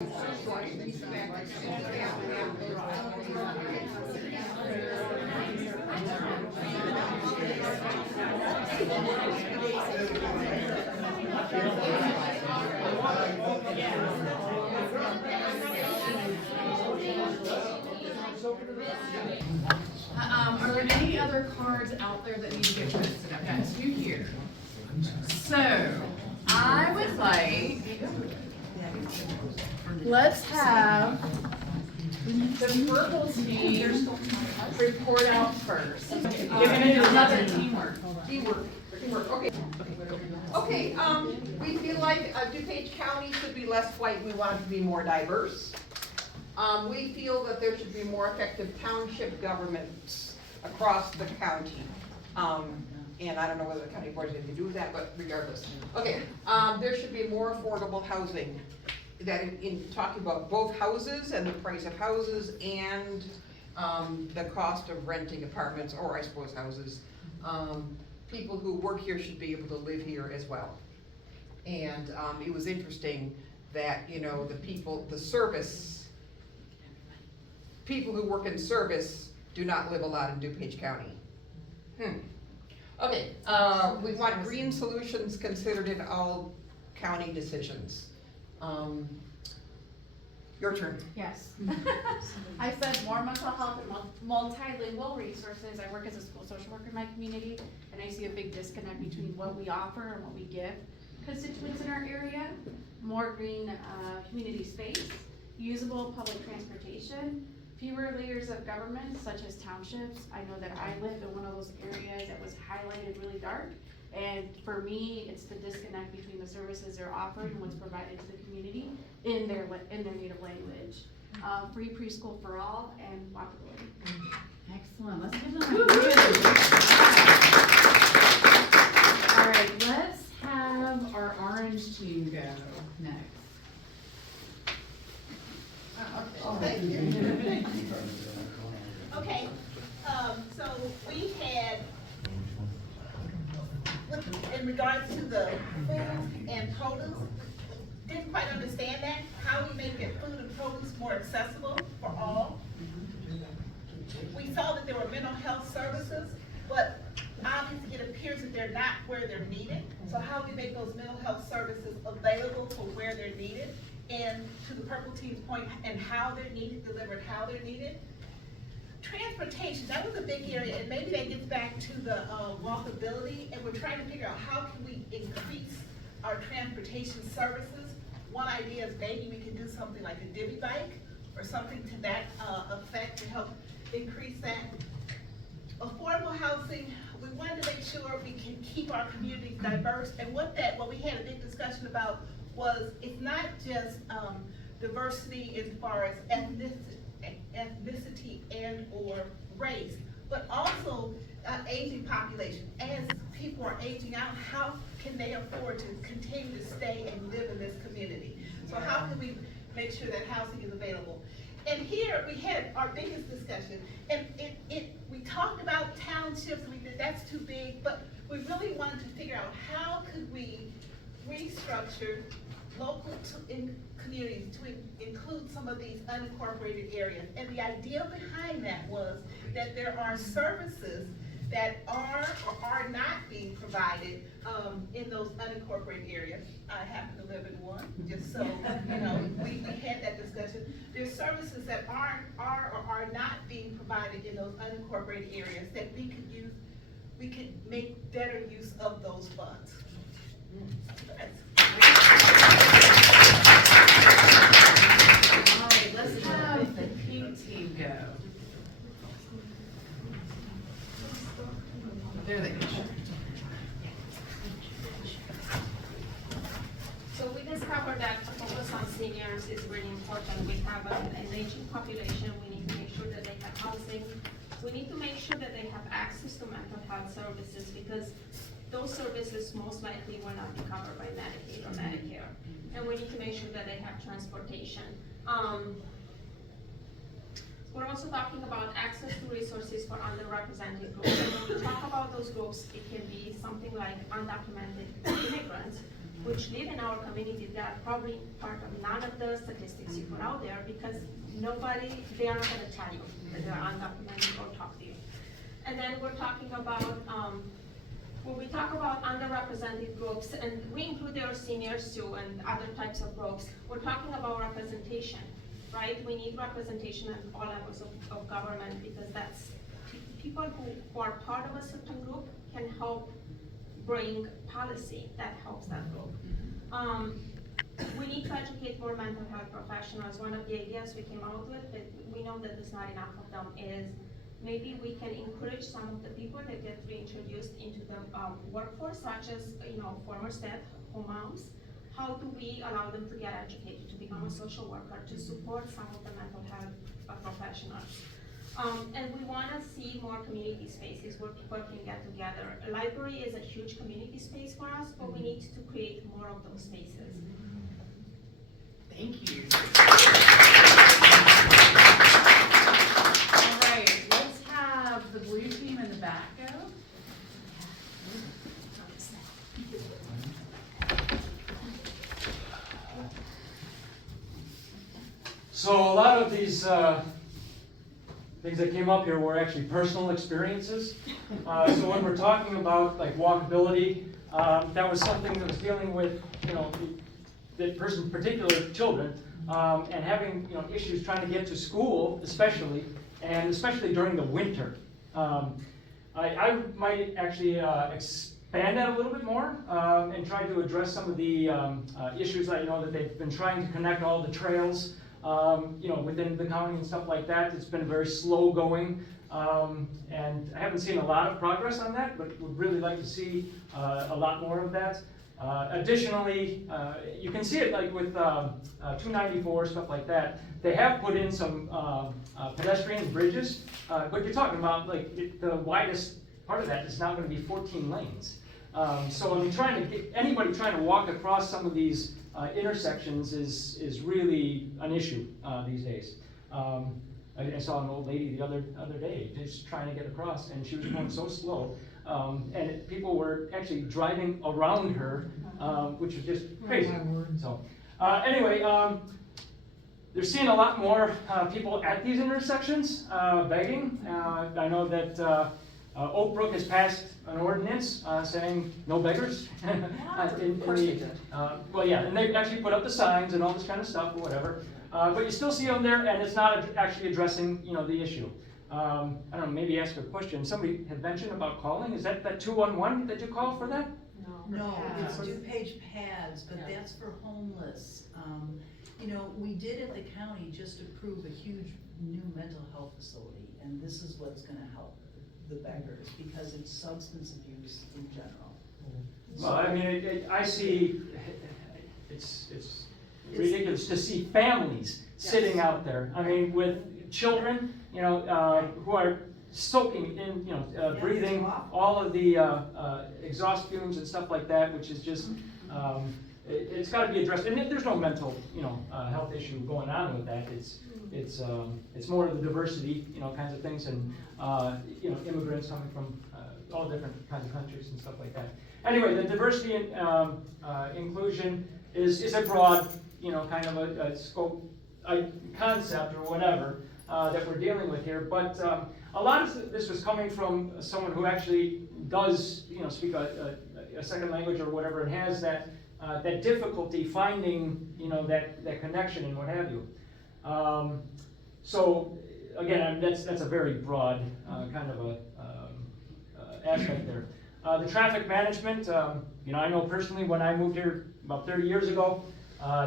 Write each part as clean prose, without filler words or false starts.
Are there any other cards out there that need to get posted? I've got two here. So, I would like, let's have the purple team report out first. You're gonna do another teamwork. Teamwork, okay. Okay, we feel like DuPage County should be less white, we want it to be more diverse. We feel that there should be more effective township governments across the county. And I don't know whether the county board is going to do that, but regardless. Okay, there should be more affordable housing. That in talking about both houses and the price of houses and the cost of renting apartments, or I suppose houses. People who work here should be able to live here as well. And it was interesting that, you know, people who work in service do not live a lot in DuPage County. Okay, we want green solutions considered in all county decisions. Your turn. Yes. I said more mental health and multilingual resources. I work as a school social worker in my community, and I see a big disconnect between what we offer and what we give constituents in our area. More green community space, usable public transportation, fewer layers of government such as townships. I know that I lived in one of those areas that was highlighted really dark. And for me, it's the disconnect between the services they're offering and what's provided to the community in their native language. Free preschool for all and walkability. Excellent, let's give them a good. All right, let's have our orange team go next. Thank you. Okay, so we had, in regards to the food and produce, didn't quite understand that, how we make it food and produce more accessible for all. We saw that there were mental health services, but obviously it appears that they're not where they're needed. So how do we make those mental health services available to where they're needed? And to the purple team's point, and how they're needed, delivered how they're needed. Transportation, that was a big area, and maybe that gets back to the walkability, and we're trying to figure out how can we increase our transportation services. One idea is maybe we can do something like a divvy bike, or something to that effect to help increase that. Affordable housing, we wanted to make sure we can keep our communities diverse, and what we had a big discussion about was it's not just diversity as far as ethnicity and or race, but also aging population. As people are aging out, how can they afford to continue to stay and live in this community? So how can we make sure that housing is available? And here we had our biggest discussion, and we talked about townships. We did that's too big, but we really wanted to figure out how could we restructure local communities to include some of these unincorporated areas. And the idea behind that was that there are services that are or are not being provided in those unincorporated areas. I happen to live in one, just so you know, we had that discussion. There's services that are or are not being provided in those unincorporated areas that we could use, we could make better use of those funds. All right, let's have the pink team go. There they go. So we discovered that to focus on seniors is really important. We have an aging population. We need to make sure that they have housing. We need to make sure that they have access to mental health services, because those services most likely will not be covered by Medicaid or Medicare. And we need to make sure that they have transportation. We're also talking about access to resources for underrepresented groups. And when we talk about those groups, it can be something like undocumented immigrants which live in our community that are probably part of none of the statistics you put out there, because they are not gonna tell you that they're undocumented or talk to you. And then we're talking about, when we talk about underrepresented groups, and we include our seniors too and other types of groups, we're talking about representation, right? We need representation at all levels of government, because that's people who are part of a certain group can help bring policy that helps that group. We need to educate more mental health professionals. One of the ideas we came out with, but we know that there's not enough of them, is maybe we can encourage some of the people that get reintroduced into the workforce, such as former stay-at-home moms. How do we allow them to get educated, to become a social worker, to support some of the mental health professionals? And we want to see more community spaces where people can get together. A library is a huge community space for us, but we need to create more of those spaces. Thank you. All right, let's have the blue team in the back go. So a lot of these things that came up here were actually personal experiences. So when we're talking about like walkability, that was something that was dealing with, the person, particular children, and having, issues trying to get to school, especially during the winter. I might actually expand that a little bit more and try to address some of the issues. I know that they've been trying to connect all the trails, within the county and stuff like that. It's been very slow going, and I haven't seen a lot of progress on that, but would really like to see a lot more of that. Additionally, you can see it like with 294, stuff like that. They have put in some pedestrian bridges, but you're talking about like the widest part of that is now going to be 14 lanes. So I mean, anybody trying to walk across some of these intersections is really an issue these days. I saw an old lady the other day just trying to get across, and she was going so slow, and people were actually driving around her, which was just crazy. So anyway, they're seeing a lot more people at these intersections begging. I know that Oak Brook has passed an ordinance saying no beggars. Of course they did. Well, yeah, and they actually put up the signs and all this kind of stuff or whatever. But you still see them there, and it's not actually addressing, the issue. I don't know, maybe ask a question. Somebody had mentioned about calling. Is that 211 that you call for that? No, it's DuPage pads, but that's for homeless. We did at the county just approve a huge new mental health facility, and this is what's gonna help the beggars, because it's substance abuse in general. Well, I mean, I see, it's ridiculous to see families sitting out there. I mean, with children, who are soaking in, breathing all of the exhaust fumes and stuff like that, which is just, it's got to be addressed. And there's no mental, health issue going on with that. It's more of the diversity, kinds of things, and immigrants coming from all different kinds of countries and stuff like that. Anyway, the diversity and inclusion is a broad, kind of a scope, a concept or whatever that we're dealing with here. But a lot of this was coming from someone who actually does, speak a second language or whatever, and has that difficulty finding, that connection and what have you. So again, that's a very broad kind of a aspect there. The traffic management, I know personally when I moved here about 30 years ago,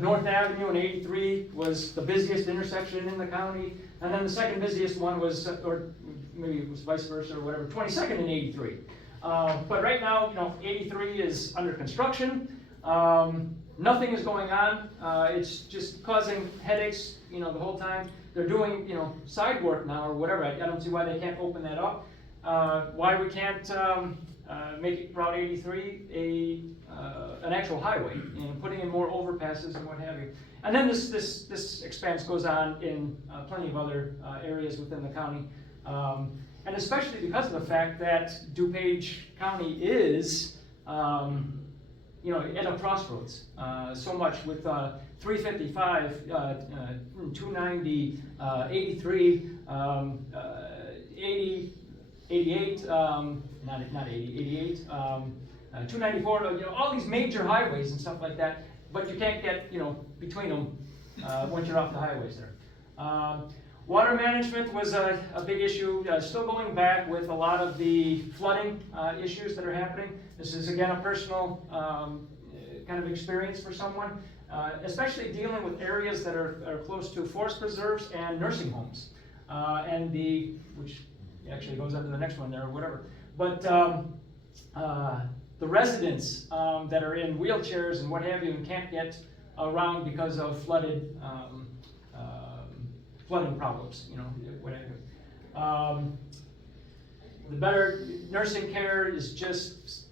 North Avenue and 83 was the busiest intersection in the county, and then the second busiest one was, or maybe it was vice versa or whatever, 22nd and 83. But right now, 83 is under construction. Nothing is going on. It's just causing headaches, the whole time. They're doing, side work now or whatever. I don't see why they can't open that up. Why we can't make Route 83 an actual highway, putting in more overpasses and what have you. And then this expanse goes on in plenty of other areas within the county. And especially because of the fact that DuPage County is you know, at a crossroads, so much with 355, 290, 83, 80, 88, not 80, 88, 294, you know, all these major highways and stuff like that, but you can't get, you know, between them once you're off the highways there. Water management was a big issue, still going back with a lot of the flooding issues that are happening. This is again a personal kind of experience for someone, especially dealing with areas that are close to forest preserves and nursing homes. Which actually goes under the next one there or whatever. But the residents that are in wheelchairs and what have you and can't get around because of flooding problems, you know, what have you. The better nursing care is just,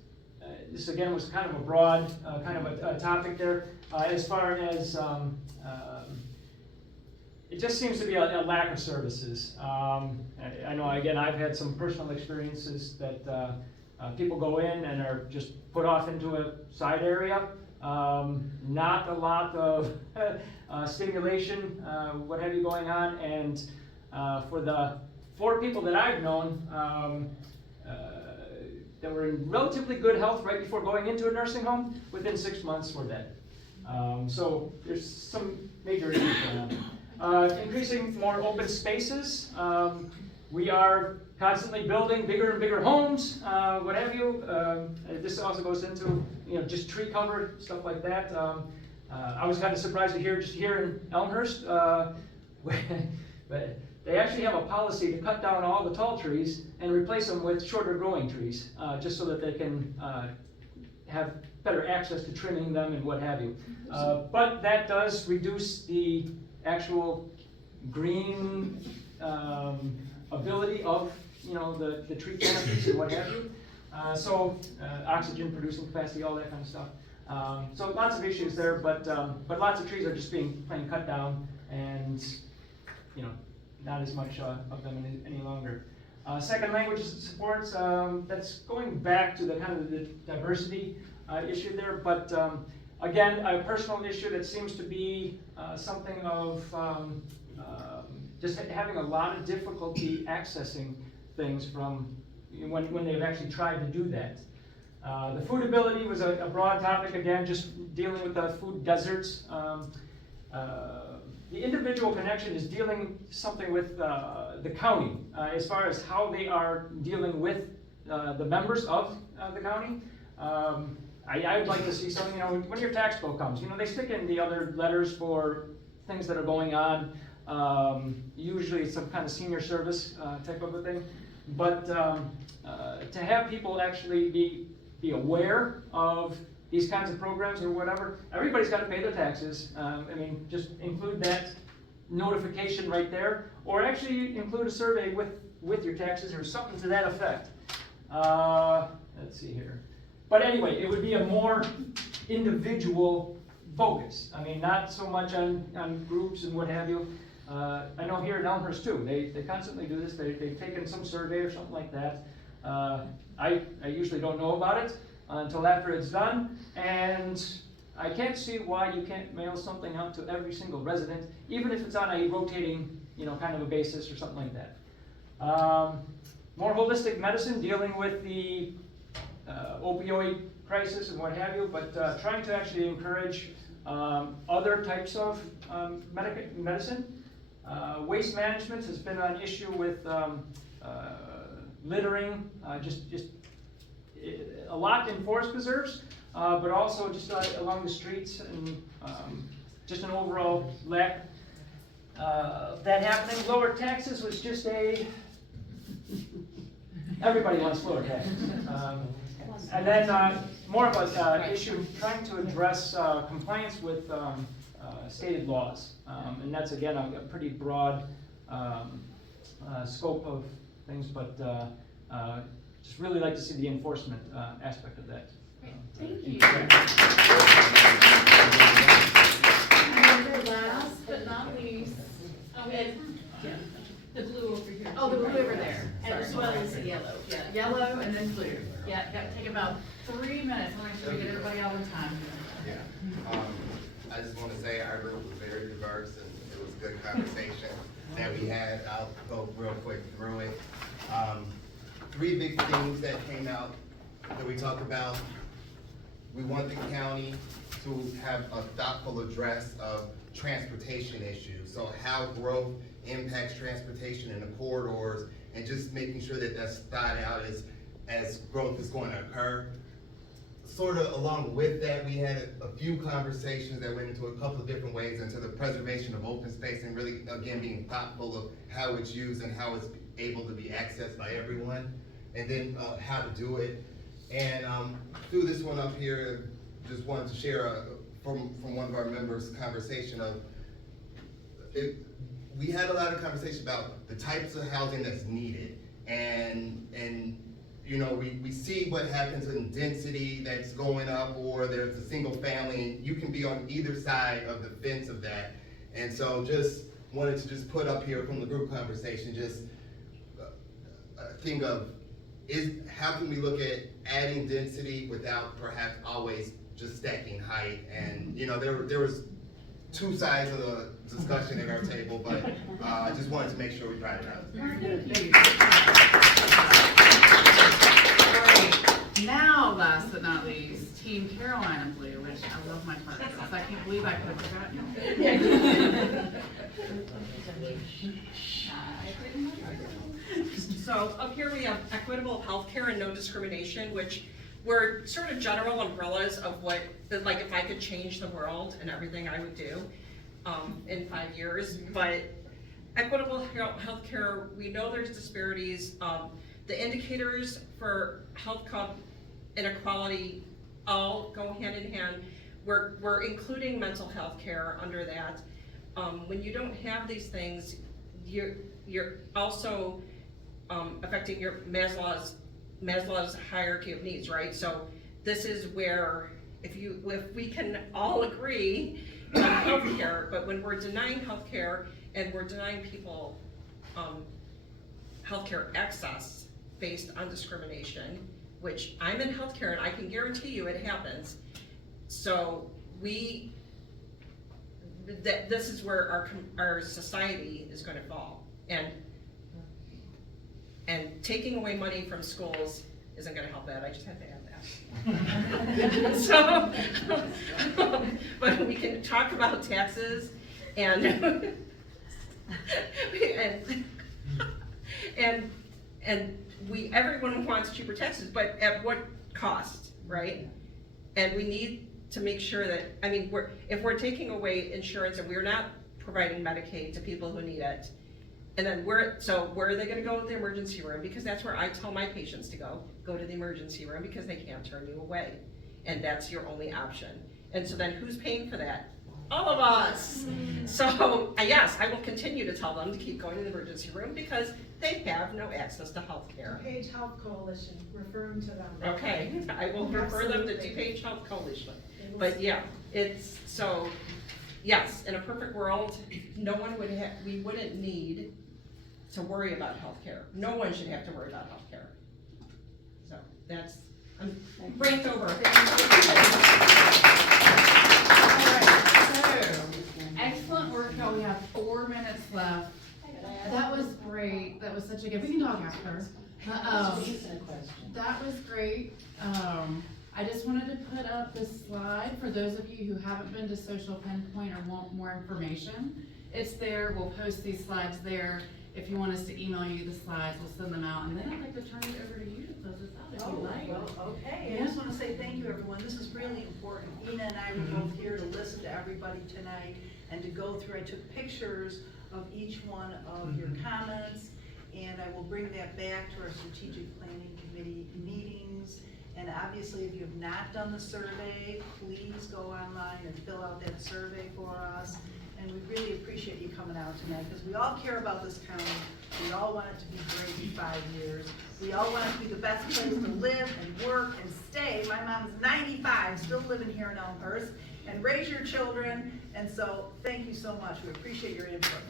this again was kind of a broad kind of a topic there, as far as it just seems to be a lack of services. I know, again, I've had some personal experiences that people go in and are just put off into a side area. Not a lot of stimulation, what have you going on, and for the 4 people that I've known that were in relatively good health right before going into a nursing home, within 6 months were dead. So there's some major issues going on. Increasing more open spaces. We are constantly building bigger and bigger homes, what have you. This also goes into, you know, just tree cover, stuff like that. I was kind of surprised to hear, just here in Elmhurst, but they actually have a policy to cut down all the tall trees and replace them with shorter growing trees, just so that they can have better access to trimming them and what have you. But that does reduce the actual green ability of, you know, the tree canopies and what have you. Oxygen producing capacity, all that kind of stuff. So lots of issues there, but lots of trees are just being plain cut down, and you know, not as much of them any longer. Second language supports, that's going back to the kind of the diversity issue there, but again, a personal issue that seems to be something of just having a lot of difficulty accessing things from when they've actually tried to do that. The food ability was a broad topic, again, just dealing with the food deserts. The individual connection is dealing something with the county, as far as how they are dealing with the members of the county. I would like to see something, you know, when your tax bill comes, you know, they stick in the other letters for things that are going on. Usually it's some kind of senior service type of a thing. But to have people actually be aware of these kinds of programs or whatever, everybody's got to pay their taxes. I mean, just include that notification right there, or actually include a survey with your taxes or something to that effect. Let's see here. But anyway, it would be a more individual focus. I mean, not so much on groups and what have you. I know here in Elmhurst too, they constantly do this. They've taken some survey or something like that. I usually don't know about it until after it's done, and I can't see why you can't mail something out to every single resident, even if it's on a rotating, you know, kind of a basis or something like that. More holistic medicine, dealing with the opioid crisis and what have you, but trying to actually encourage other types of medicine. Waste management has been an issue with littering, just a lot in forest preserves, but also just along the streets, and just an overall lack of that happening. Lower taxes was just everybody wants lower taxes. And then more of an issue trying to address compliance with stated laws. And that's, again, a pretty broad scope of things, but just really like to see the enforcement aspect of that. Great, thank you. And last but not least, The blue over here. oh, the blue over there, And as well as the yellow. Yeah, yellow and then blue. Yeah, gotta take about 3 minutes, I'll make sure we get everybody out on time. Yeah. I just want to say our group was very diverse and it was a good conversation that we had. I'll go real quick through it. 3 big things that came out that we talked about. We want the county to have a thoughtful address of transportation issues. So how growth impacts transportation in the corridors and just making sure that that's thought out as growth is going to occur. Sort of along with that, we had a few conversations that went into a couple of different ways into the preservation of open space and really, again, being thoughtful of how it's used and how it's able to be accessed by everyone, and then how to do it. And through this one up here, just wanted to share from one of our members' conversation of, we had a lot of conversation about the types of housing that's needed, and you know, we see what happens in density that's going up, or there's a single family, and you can be on either side of the fence of that. And so just wanted to just put up here from the group conversation, just think of, how can we look at adding density without perhaps always just stacking height? And you know, there was 2 sides of the discussion at our table, but I just wanted to make sure we brought it up. Thank you. Great. Now, last but not least, Team Carolina Blue, which I love my partners. I can't believe I could have forgotten. So up here we have equitable healthcare and no discrimination, which were sort of general umbrellas of what, like if I could change the world and everything I would do in 5 years. But equitable healthcare, we know there's disparities. The indicators for health inequality all go hand in hand. We're including mental health care under that. When you don't have these things, you're also affecting your Maslow's hierarchy of needs, right? So this is where if we can all agree on healthcare, but when we're denying healthcare and we're denying people healthcare access based on discrimination, which I'm in healthcare and I can guarantee you it happens. So this is where our society is going to fall, and taking away money from schools isn't going to help that. I just had to add that. So, but we can talk about taxes and everyone wants cheaper taxes, but at what cost, right? And we need to make sure that, I mean, if we're taking away insurance and we're not providing Medicaid to people who need it, and then where are they gonna go to the emergency room? Because that's where I tell my patients to go to the emergency room, because they can't turn you away. And that's your only option. And so then who's paying for that? All of us. So yes, I will continue to tell them to keep going to the emergency room because they have no access to health care. DuPage Health Coalition, refer them to them. Okay, I will refer them to DuPage Health Coalition. But yeah, it's, so, yes, in a perfect world, we wouldn't need to worry about healthcare. No one should have to worry about healthcare. So that's, I'm ranked over. Excellent work, y'all. We have 4 minutes left. That was great. That was such a good, we can talk after. That was great. I just wanted to put up this slide for those of you who haven't been to Social Pinpoint or want more information. It's there. We'll post these slides there. If you want us to email you the slides, we'll send them out. And then I'd like to turn it over to you to close this out if you like. Well, okay, I just want to say thank you, everyone. This is really important. Ina and I were both here to listen to everybody tonight and to go through. I took pictures of each one of your comments, and I will bring that back to our strategic planning committee meetings. And obviously, if you have not done the survey, please go online and fill out that survey for us. And we really appreciate you coming out tonight, because we all care about this county. We all want it to be great in 5 years. We all want it to be the best place to live and work and stay. My mom's 95, still living here in Elmhurst, and raise your children. And so, thank you so much. We appreciate your input.